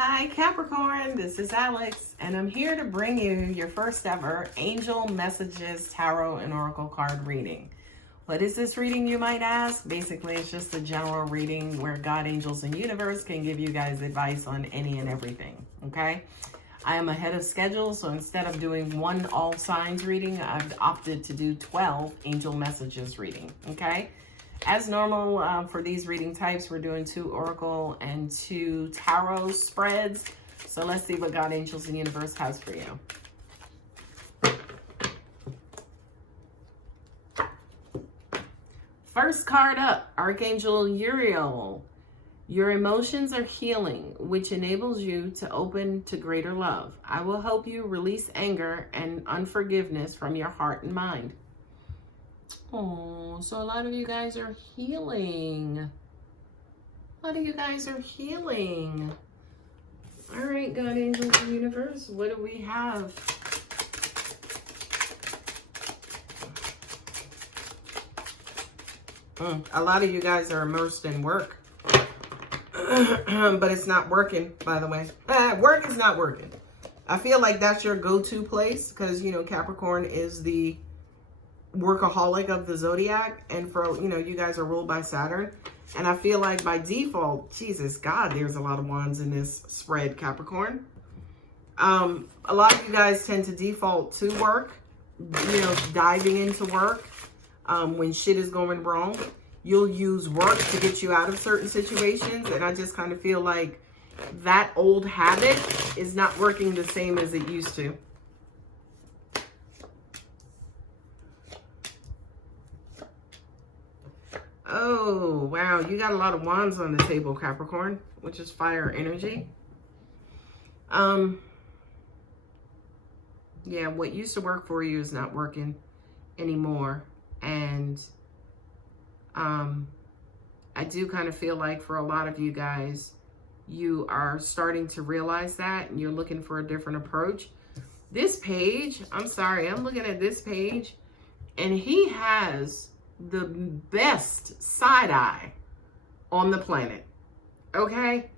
Hi Capricorn, this is Alex, and I'm here to bring you your first ever Angel Messages Tarot and Oracle card reading. What is this reading, you might ask? Basically, it's just a general reading where God, angels, and universe can give you guys advice on any and everything, okay? I am ahead of schedule, so instead of doing one all signs reading, I've opted to do 12 angel messages reading, okay? As normal, for these reading types, we're doing 2 oracle and 2 tarot spreads. So let's see what God, angels, and universe has for you. First card up, Archangel Uriel. Your emotions are healing, which enables you to open to greater love. I will help you release anger and unforgiveness from your heart and mind. Oh, so a lot of you guys are healing. A lot of you guys are healing. All right, God, angels, and universe, what do we have? A lot of you guys are immersed in work. But it's not working, by the way. Work is not working. I feel like that's your go-to place because, you know, Capricorn is the workaholic of the zodiac, and for, you know, you guys are ruled by Saturn, and I feel like by default, Jesus God, there's a lot of wands in this spread, Capricorn. A lot of you guys tend to default to work, you know, diving into work. When shit is going wrong, you'll use work to get you out of certain situations, and I just kind of feel like that old habit is not working the same as it used to. Oh, wow. You got a lot of wands on the table, Capricorn, which is fire energy. Yeah, what used to work for you is not working anymore. And I do kind of feel like for a lot of you guys, you are starting to realize that and you're looking for a different approach. This page, I'm sorry, I'm looking at this page, and he has the best side eye on the planet, okay?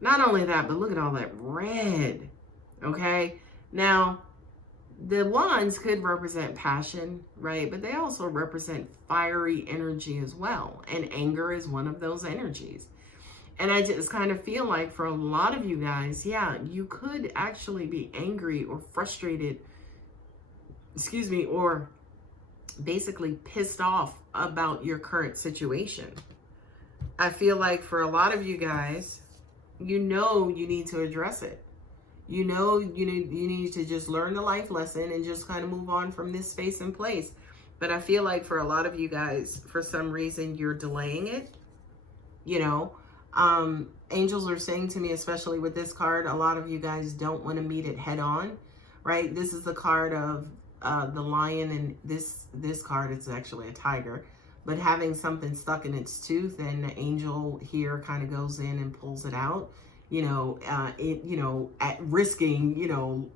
Not only that, but look at all that red, okay? Now, the wands could represent passion, right? But they also represent fiery energy as well, and anger is one of those energies. And I just kind of feel like for a lot of you guys, yeah, you could actually be angry or frustrated, or basically pissed off about your current situation. I feel like for a lot of you guys, you know you need to address it. You know you need to just learn the life lesson and just kind of move on from this space and place. But I feel like for a lot of you guys, for some reason, you're delaying it. You know, angels are saying to me, especially with this card, a lot of you guys don't want to meet it head on, right? This is the card of the lion, and this card, it's actually a tiger, but having something stuck in its tooth, and the angel here kind of goes in and pulls it out, you know, at risking, you know,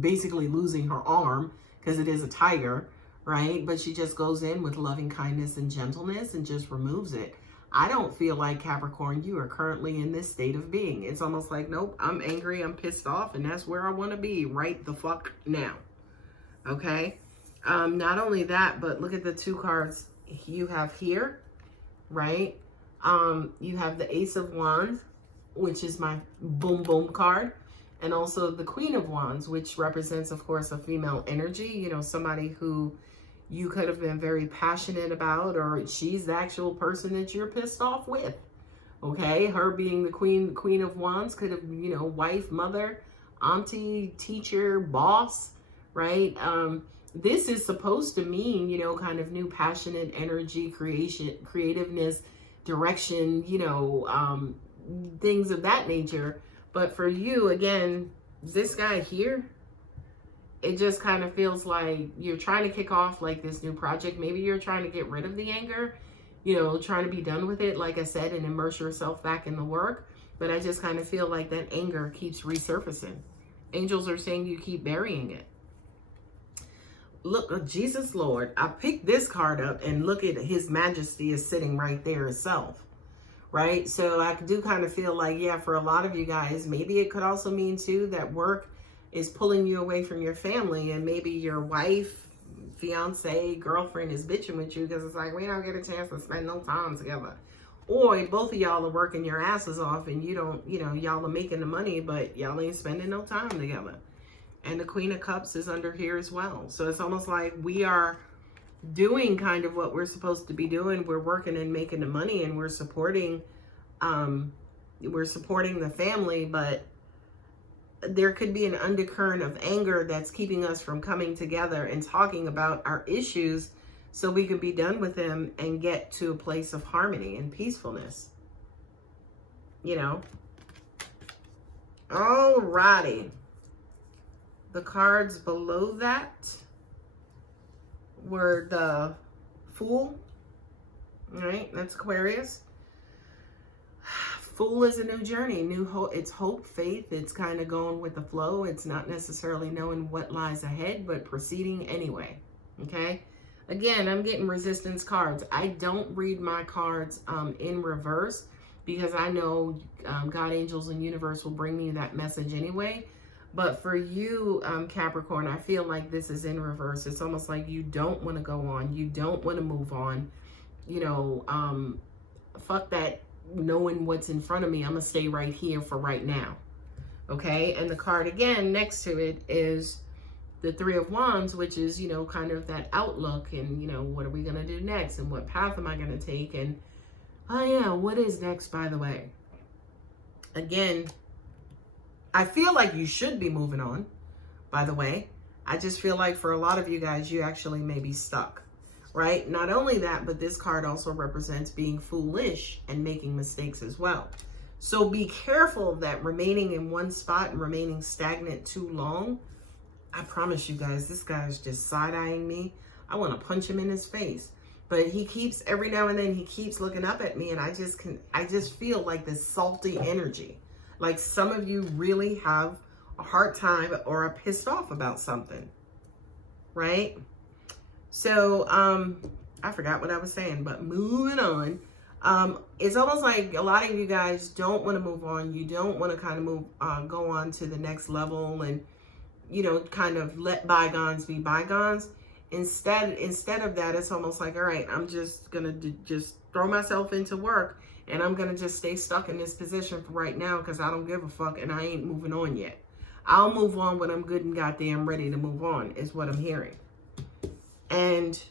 basically losing her arm because it is a tiger, right? But she just goes in with loving kindness and gentleness and just removes it. I don't feel like, Capricorn, you are currently in this state of being. It's almost like, nope, I'm angry, I'm pissed off, and that's where I want to be right the fuck now. Okay, not only that, but look at the 2 cards you have here, right? You have the Ace of Wands, which is my boom boom card, and also the Queen of Wands, which represents, of course, a female energy, you know, somebody who you could have been very passionate about, or she's the actual person that you're pissed off with. Okay, her being the Queen of Wands could have, you know, wife, mother, auntie, teacher, boss, right? This is supposed to mean, you know, kind of new passionate energy, creation, creativeness, direction, you know, things of that nature. But for you, again, this guy here, it just kind of feels like you're trying to kick off like this new project. Maybe you're trying to get rid of the anger, you know, trying to be done with it, like I said, and immerse yourself back in the work. But I just kind of feel like that anger keeps resurfacing. Angels are saying you keep burying it. Look, Jesus Lord, I picked this card up and look at His Majesty is sitting right there itself, right? So I do kind of feel like, yeah, for a lot of you guys, maybe it could also mean too that work is pulling you away from your family, and maybe your wife, fiance, girlfriend is bitching with you because it's like, we don't get a chance to spend no time together. Or both of y'all are working your asses off and you don't, y'all are making the money, but y'all ain't spending no time together. And the Queen of Cups is under here as well. So it's almost like we are doing kind of what we're supposed to be doing. We're working and making the money, and we're supporting the family, but there could be an undercurrent of anger that's keeping us from coming together and talking about our issues so we can be done with them and get to a place of harmony and peacefulness. Alrighty. The cards below that were the Fool. All right, that's Aquarius. Fool is a new journey, new hope. It's hope, faith. It's kind of going with the flow. It's not necessarily knowing what lies ahead, but proceeding anyway. Okay. Again, I'm getting resistance cards. I don't read my cards in reverse because I know God, angels, and universe will bring me that message anyway. But for you, Capricorn, I feel like this is in reverse. It's almost like you don't want to go on. You don't want to move on. Fuck that knowing what's in front of me. I'm going to stay right here for right now. Okay? And the card again next to it is the Three of Wands, which is, kind of that outlook and, what are we going to do next? And what path am I going to take? And, oh yeah, what is next, by the way? Again, I feel like you should be moving on, by the way. I just feel like for a lot of you guys, you actually may be stuck, right? Not only that, but this card also represents being foolish and making mistakes as well. So be careful that remaining in one spot and remaining stagnant too long. I promise you guys, this guy is just side-eyeing me. I want to punch him in his face. But he keeps, every now and then, he keeps looking up at me, and I just feel like this salty energy. Like some of you really have a hard time or are pissed off about something, right? So, I forgot what I was saying, but moving on. It's almost like a lot of you guys don't want to move on. You don't want to kind of go on to the next level and, kind of let bygones be bygones. Instead of that, it's almost like, all right, I'm just going to just throw myself into work. And I'm going to just stay stuck in this position for right now because I don't give a fuck and I ain't moving on yet. I'll move on when I'm good and goddamn ready to move on is what I'm hearing. And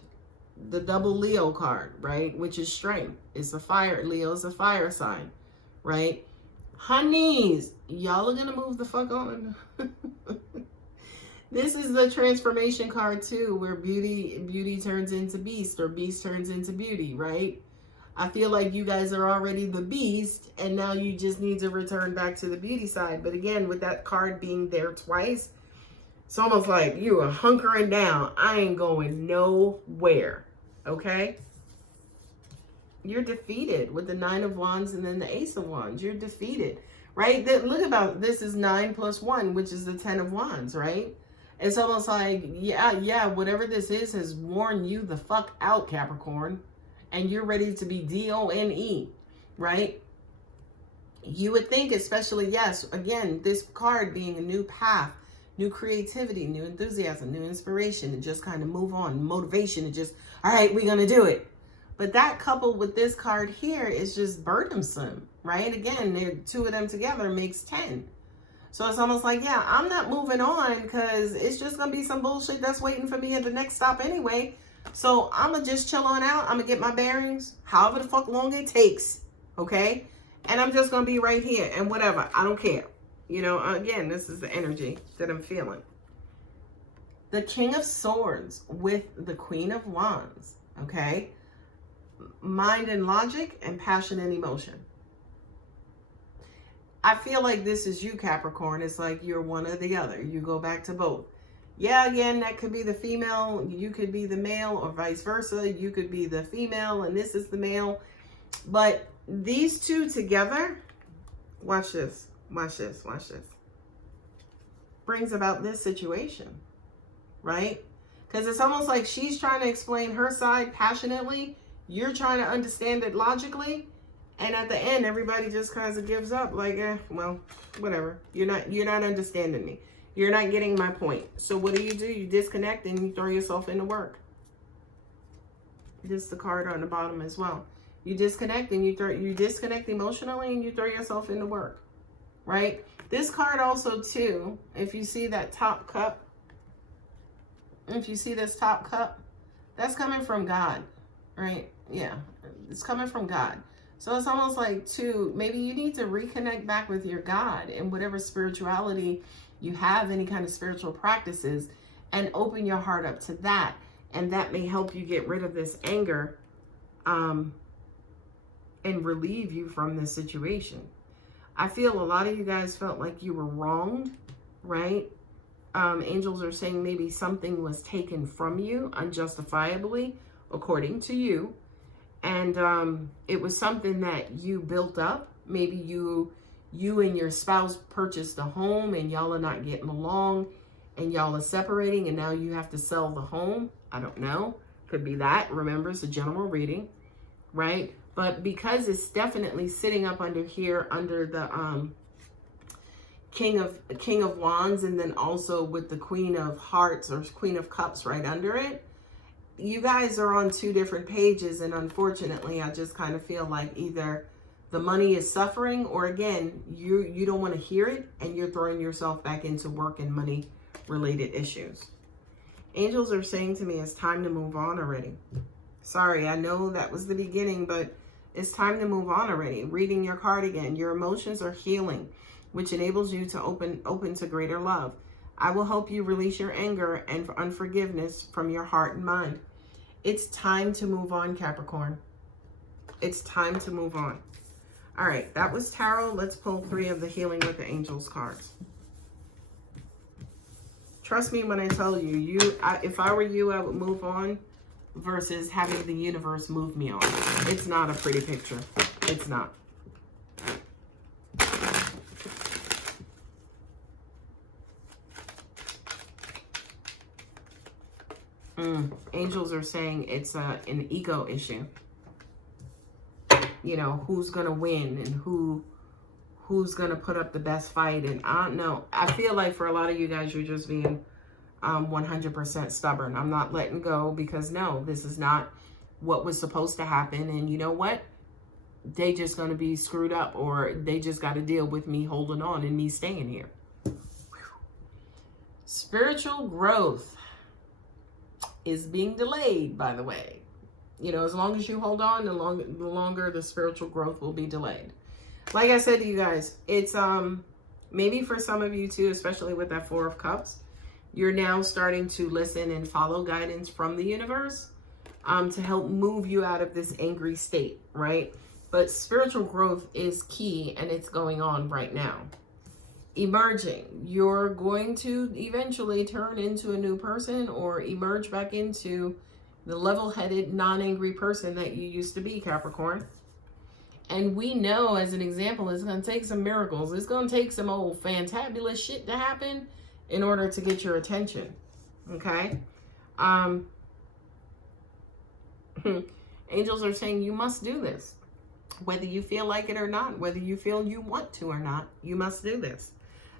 the double Leo card, right? Which is strength. It's a fire. Leo's a fire sign, right? Honeys, y'all are going to move the fuck on. This is the transformation card too, where beauty turns into beast or beast turns into beauty, right? I feel like you guys are already the beast and now you just need to return back to the beauty side. But again, with that card being there twice, it's almost like you are hunkering down. I ain't going nowhere. Okay? You're defeated with the Nine of Wands and then the Ace of Wands. You're defeated, right? Look about this is 9 plus 1, which is the 10 of Wands, right? It's almost like, yeah, whatever this is has worn you the fuck out, Capricorn. And you're ready to be D-O-N-E, right? You would think, especially, yes, again, this card being a new path, new creativity, new enthusiasm, new inspiration, and just kind of move on, motivation, and just, all right, we're going to do it. But that coupled with this card here is just burdensome, right? Again, two of them together makes 10. So it's almost like, yeah, I'm not moving on because it's just going to be some bullshit that's waiting for me at the next stop anyway. So I'm going to just chill on out. I'm going to get my bearings, however the fuck long it takes, okay? And I'm just going to be right here and whatever. I don't care. Again, this is the energy that I'm feeling. The King of Swords with the Queen of Wands, okay? Mind and logic and passion and emotion. I feel like this is you, Capricorn. It's like you're one or the other. You go back to both. Yeah, again, that could be the female. You could be the male or vice versa. You could be the female and this is the male. But these two together, watch this, watch this, watch this. Brings about this situation, right? Because it's almost like she's trying to explain her side passionately. You're trying to understand it logically. And at the end, everybody just kind of gives up. Like, well, whatever. You're not understanding me. You're not getting my point. So what do? You disconnect and you throw yourself into work. This is the card on the bottom as well. You disconnect and you disconnect emotionally and you throw yourself into work. Right? This card also too, if you see that top cup, if you see this top cup, that's coming from God. Right? Yeah. It's coming from God. So it's almost like too, maybe you need to reconnect back with your God and whatever spirituality you have, any kind of spiritual practices, and open your heart up to that. And that may help you get rid of this anger and relieve you from this situation. I feel a lot of you guys felt like you were wronged, right? Angels are saying maybe something was taken from you unjustifiably, according to you. And it was something that you built up. Maybe you and your spouse purchased a home and y'all are not getting along and y'all are separating and now you have to sell the home. I don't know. Could be that. Remember, it's a general reading, right? But because it's definitely sitting up under here, under the King of Wands, and then also with the Queen of Hearts or Queen of Cups right under it, you guys are on two different pages. And unfortunately, I just kind of feel like either the money is suffering, or again, you don't want to hear it and you're throwing yourself back into work and money related issues. Angels are saying to me, it's time to move on already. Sorry, I know that was the beginning, but it's time to move on already. Reading your card again, your emotions are healing, which enables you to open to greater love. I will help you release your anger and unforgiveness from your heart and mind. It's time to move on, Capricorn. It's time to move on. All right, that was tarot. Let's pull 3 of the Healing with the Angels cards. Trust me when I tell you, if I were you, I would move on versus having the universe move me on. It's not a pretty picture. It's not. Angels are saying it's an ego issue. You know, who's going to win and who's going to put up the best fight. And I don't know. I feel like for a lot of you guys, you're just being 100% stubborn. I'm not letting go because no, this is not what was supposed to happen. And you know what? They just going to be screwed up, or they just got to deal with me holding on and me staying here. Whew. Spiritual growth is being delayed, by the way. You know, as long as you hold on, the longer the spiritual growth will be delayed. Like I said to you guys, it's maybe for some of you too, especially with that 4 of Cups, you're now starting to listen and follow guidance from the universe to help move you out of this angry state, right? But spiritual growth is key, and it's going on right now. Emerging, you're going to eventually turn into a new person or emerge back into the level-headed, non-angry person that you used to be, Capricorn. And we know, as an example, it's going to take some miracles. It's going to take some old fantabulous shit to happen in order to get your attention. Okay? Angels are saying you must do this. Whether you feel like it or not, whether you feel you want to or not, you must do this.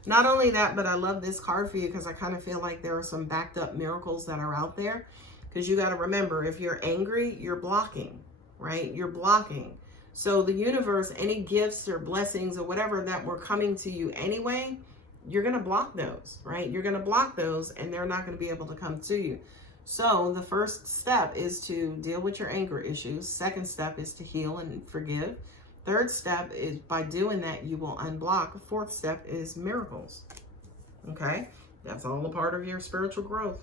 Not only that, but I love this card for you because I kind of feel like there are some backed up miracles that are out there. Because you got to remember, if you're angry, you're blocking, right? You're blocking. So the universe, any gifts or blessings or whatever that were coming to you anyway, you're going to block those, right? You're going to block those and they're not going to be able to come to you. So the first step is to deal with your anger issues. Second step is to heal and forgive. Third step is by doing that, you will unblock. Fourth step is miracles. Okay? That's all a part of your spiritual growth.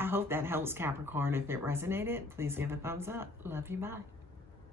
I hope that helps, Capricorn. If it resonated, please give a thumbs up. Love you. Bye.